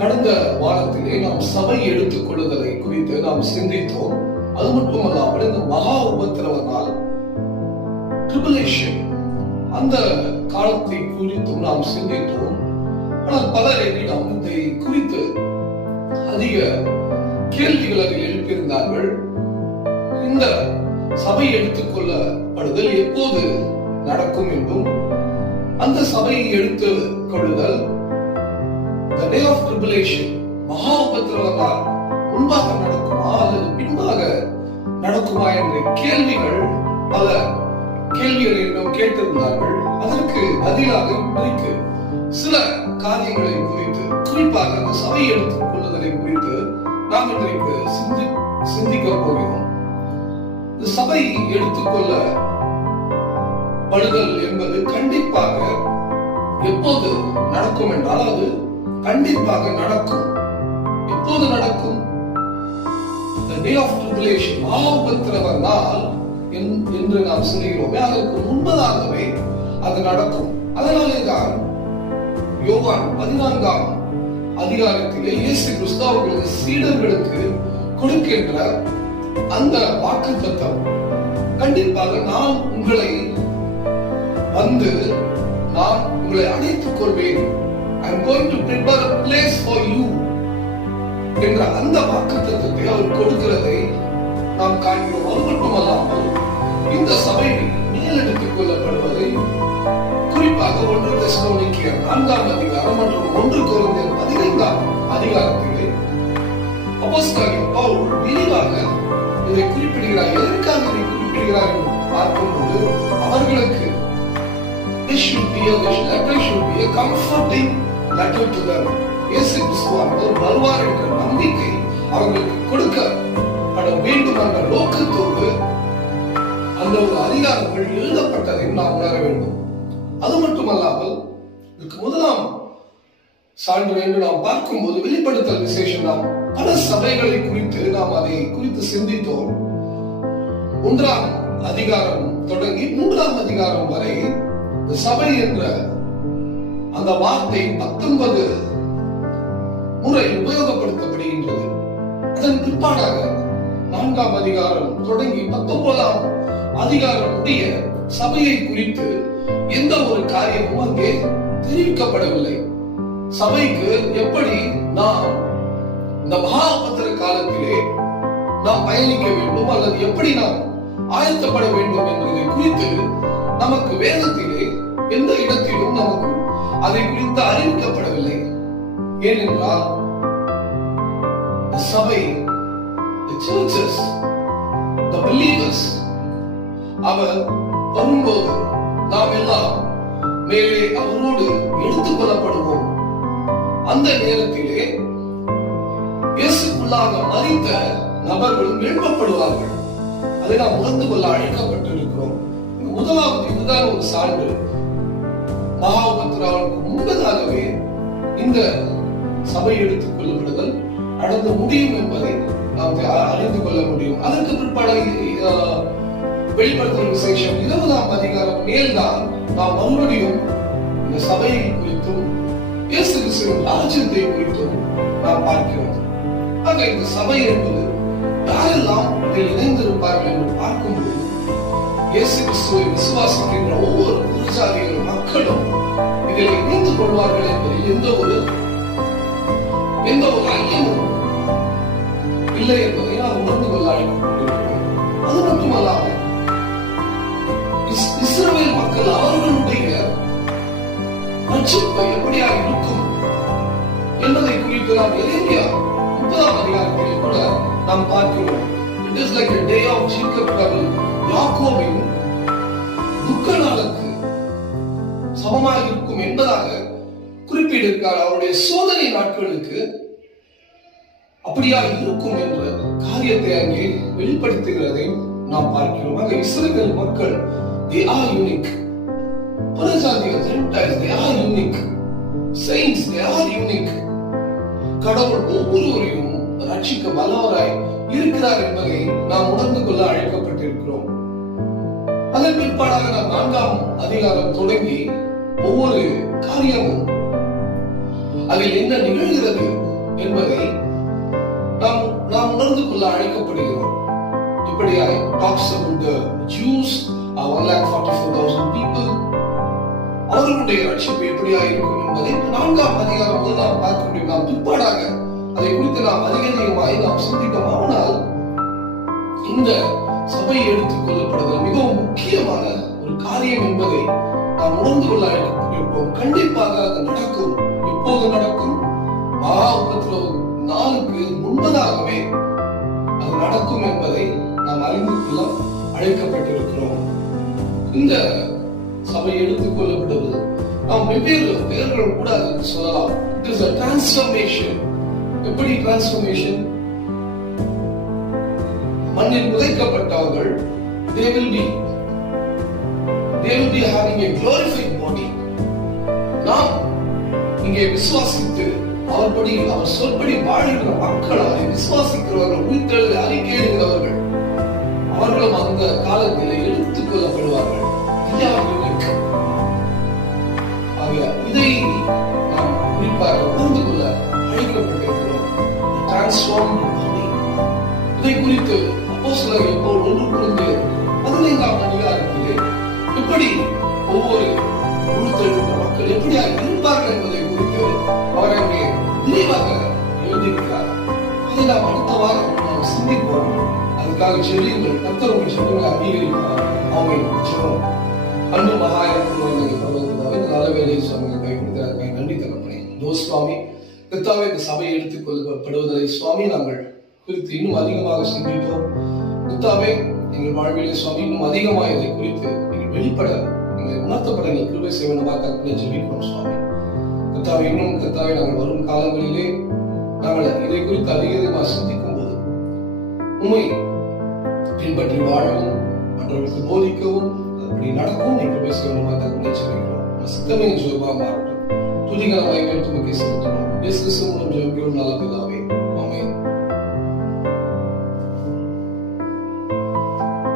கடந்த வாரத்திலே நாம் சபை எடுத்துக் கொள்ளுதலை குறித்து நாம் சிந்தித்தோம். அது மட்டுமல்லாமல் இந்த மகா உபத்திரவனால் ட்ரிபுலேஷன் அந்த காலத்தை குறித்தும் நாம் சிந்தித்தோம். ஆனால் பலர் என்னிடம் இதை குறித்து அதிக கேள்விகள் அதில் எழுப்பியிருந்தார்கள். இந்த சபை எடுத்துக்கொள்ளப்படுதல் எப்போது நடக்கும் என்றும் அந்த சபையை எடுத்து கொள்ளுதல் the day of tribulation மகா உபத்திரவத்தால் முன்பாக நடக்குமா. அல்லது பின்பாக நடக்குமா என்ற கேள்விகள் பல கேள்விகளை என்னிடம் கேட்டிருந்தார்கள். அதற்கு பதிலாக இன்றைக்கு சில காரியங்களை குறித்து குறிப்பாக அந்த சபை எடுத்துக் கொள்ளுதலை குறித்து நாம் இன்றைக்கு சிந்தி சிந்திக்க போகிறோம். இந்த சபை எடுத்துக்கொள்ள படுதல் என்பது கண்டிப்பாக எப்போது நடக்கும் என்றால் அது கண்டிப்பாக நடக்கும். எப்போது நடக்கும்? The நாள் என்று நாம் சொல்கிறோமே அதற்கு முன்பதாகவே அது நடக்கும். அதனாலே தான் யோகான் பதினான்காம் அதிகாரத்திலே இயேசு கிறிஸ்தவர்களுக்கு சீடர்களுக்கு கொடுக்கின்ற அந்த வாக்கு கண்டிப்பாக நான் உங்களை வந்து நான் உங்களை அழைத்துக் கொள்வேன் I going to prepare a place for you. என்ற அந்த வாக்குத்தத்தை அவர் கொடுக்கிறதை நாம் காண்கிறோம். அது மட்டுமல்லாமல் இந்த சபை மேலெடுத்துக் கொள்ளப்படுவதை குறிப்பாக ஒன்று தெசலோனிக்கிய நான்காம் அதிகாரம் மற்றும் ஒன்று குறைந்த பதினைந்தாம் அதிகாரத்திலே அப்போஸ்தலனாகிய பவுல் விரிவாக இதை குறிப்பிடுகிறார். எதற்காக இதை குறிப்பிடுகிறார் என்று பார்க்கும்போது அவர்களுக்கு this should be a this letter should be a comforting letter to them இயேசு வருவார் என்ற நம்பிக்கை அவர்களுக்கு கொடுக்கப்பட மீண்டும் அந்த நோக்கத்தோடு அந்த ஒரு அதிகாரங்கள் எழுதப்பட்டதை நாம் உணர வேண்டும். அது மட்டுமல்லாமல் இதுக்கு முதலாம் சான்று என்று நாம் பார்க்கும்போது வெளிப்படுத்தல் விசேஷம் நாம் பல சபைகளை குறித்து நாம் அதை குறித்து சிந்தித்தோம். ஒன்றாம் அதிகாரம் தொடங்கி மூன்றாம் அதிகாரம் வரை இந்த சபை என்ற அந்த வார்த்தை பத்தொன்பது முறை உபயோகப்படுத்தப்படுகின்றது. அதன் பிற்பாடாக நான்காம் அதிகாரம் தொடங்கி பத்தொன்பதாம் அதிகாரம் உடைய சபையை குறித்து எந்த ஒரு காரியமும் அங்கே தெரிவிக்கப்படவில்லை. சபைக்கு எப்படி நாம் இந்த மகாபத்திர காலத்திலே நாம் பயணிக்க வேண்டும் அல்லது எப்படி நாம் ஆயத்தப்பட வேண்டும் என்பதை குறித்து நமக்கு வேதத்திலே எந்த இடத்திலும் நமக்கு அதை குறித்து அறிவிக்கப்படவில்லை. ஏனென்றால் சபை the the believers அவர் வரும்போது நாம் எல்லாம் மேலே அவரோடு எடுத்துக் கொள்ளப்படுவோம் அந்த நேரத்திலே இயேசுக்குள்ளாக மறித்த நபர்களும் எழுப்பப்படுவார்கள் அதை நாம் உணர்ந்து கொள்ள அழைக்கப்பட்டிருக்கிறோம். முதலாவது இதுதான் ஒரு சான்று. மகாபத்திராவுக்கு முன்பதாகவே இந்த சபை எடுத்துக் கொள்ளப்படுதல் நடந்து முடியும் என்பதை நாம் அறிந்து கொள்ள முடியும். அதற்கு பிற்பாடு வெளிப்படுத்தல் விசேஷம் இருபதாம் அதிகாரம் மேல்தான் நாம் மறுபடியும் இந்த சபையை குறித்தும் இயேசு கிறிஸ்துவின் ராஜ்யத்தை குறித்தும் நாம் பார்க்கிறோம். ஆக இந்த சபை என்பது யாரெல்லாம் இதில் இணைந்திருப்பார்கள் என்று பார்க்கும்போது இயேசு கிறிஸ்துவை விசுவாசிக்கின்ற இஸ்ரவேல் மக்கள் அவர்களுடைய ரட்சிப்பு எப்படியாக இருக்கும் என்பதை குறித்து நாம் எரேமியா முப்பதாம் அதிகாரத்தில் கூட நாம் பார்க்கிறோம். It is like day of Jacob யாக்கோவின் துக்க நாளுக்கு சமமாக இருக்கும் என்பதாக குறிப்பிட்டிருக்கார் அவருடைய சோதனை நாட்களுக்கு அப்படியாக இருக்கும் என்ற காரியத்தை அங்கே வெளிப்படுத்துகிறதை நாம் பார்க்கிறோம். ஆக இஸ்ரேல் மக்கள் they are unique Others are புறஜாதிகள் Gentiles, they are unique saints they are unique. கடவுள் ஒவ்வொருவரையும் ரட்சிக்க வல்லவராய் இருக்கிறார் என்பதை நாம் உணர்ந்து கொள்ள அழைக்கப்பட்டிருக்கிறோம். அதன் பிற்பாடாக நாம் நான்காம் அதிகாரம் தொடங்கி ஒவ்வொரு காரியமும் அதில் என்ன நிகழ்கிறது என்பதை நாம் நாம் உணர்ந்து கொள்ள அழைக்கப்படுகிறோம். இப்படியாய் talks about the Jews one lakh forty four thousand people அவர்களுடைய ரட்சிப்பு எப்படியா இருக்கும் என்பதை நான்காம் அதிகாரம் போது நாம் பார்க்க முடியும் நாம் பிற்பாடாக அதை குறித்து நாம் அதிக அதிகமாய் நாம் சிந்திப்போம் ஆனால் இந்த சபை எடுத்துக் கொள்ளப்படுதல் மிகவும் முக்கியமான ஒரு காரியம் என்பதை நாம் உணர்ந்து கொள்ள இருப்போம் கண்டிப்பாக அது நடக்கும். இப்போது நடக்கும். மகா உபத்திரவ நாளுக்கு முன்பதாகவே அது நடக்கும் என்பதை நாம் அறிந்து கொள்ள அழைக்கப்பட்டிருக்கிறோம். இந்த சபை எடுத்துக்கொள்ளப்படுவது நாம் வெவ்வேறு பெயர்கள் கூட அதற்கு சொல்லலாம். இட் இஸ் அ டிரான்ஸ்ஃபர்மேஷன் எப்படி டிரான்ஸ்ஃபர்மேஷன் மண்ணில் புதைக்கப்பட்டவர்கள் they will be they will be having a glorified body நாம் இங்கே விசுவாசித்து அவர்படி அவர் சொல்படி வாழ்கிற மக்கள் அதை விசுவாசிக்கிறவர்கள் உயிர்த்தெழுத அறிக்கையிடுகிறவர்கள் அவர்களும் அந்த காலத்தில் எடுத்துக் கொள்ளப்படுவார்கள் ஐயாவிற்கு ஆக இதை நாம் குறிப்பாக உணர்ந்து கொள்ள அழைக்கப்பட்டிருக்கிறோம். இதை குறித்து அப்போ சிலர் இப்போ ஒன்று புரிந்து பதினைந்தாம் அதிகாரத்திலே எப்படி ஒவ்வொரு மக்கள் எப்படியாக இருப்பார்கள் என்பதை அதுக்காக செல்லுங்கள் கத்தர் உங்கள் செல்லுங்களை அங்கீகரிப்பார். ஆமை ஜெபம். அன்பு மகாயிரத்தில் பரவத்தினாவே நல்ல வேலையை சுவாமி கைவிடுவதற்காக நன்றி தரப்பனே தோ சுவாமி கத்தாவை இந்த சபையை எடுத்துக் கொள்ளப்படுவதை சுவாமி நாங்கள் குறித்து இன்னும் அதிகமாக சிந்தித்தோம் கத்தாவே எங்கள் வாழ்விலே சுவாமி இன்னும் அதிகமாக இதை குறித்து நீங்கள் வெளிப்பட நீங்கள் உணர்த்தப்பட நீங்கள் கிருபை செய்வனமாக கற்பனை ஜெபிக்கிறோம் சுவாமி. கத்தாவை இன்னும் கத்தாவை நாங்கள் வரும் காலங்களிலே நாங்கள் இதை குறித்து அதிகமாக சிந்திக்கும் போது உண்மை பின்பற்றி வாழவும் மற்றவர்களுக்கு போதிக்கவும் அப்படி நடக்கும் என்று பேசுகிறோமாக நினைச்சிருக்கிறோம். கற்பனை சித்தமே ஜோபா மாறட்டும் துதிகரமாய் வேண்டுமுக்கை செலுத்தணும். இயேசு மூலம் ஜெபிக்கிறோம். நல்ல பிதாவே.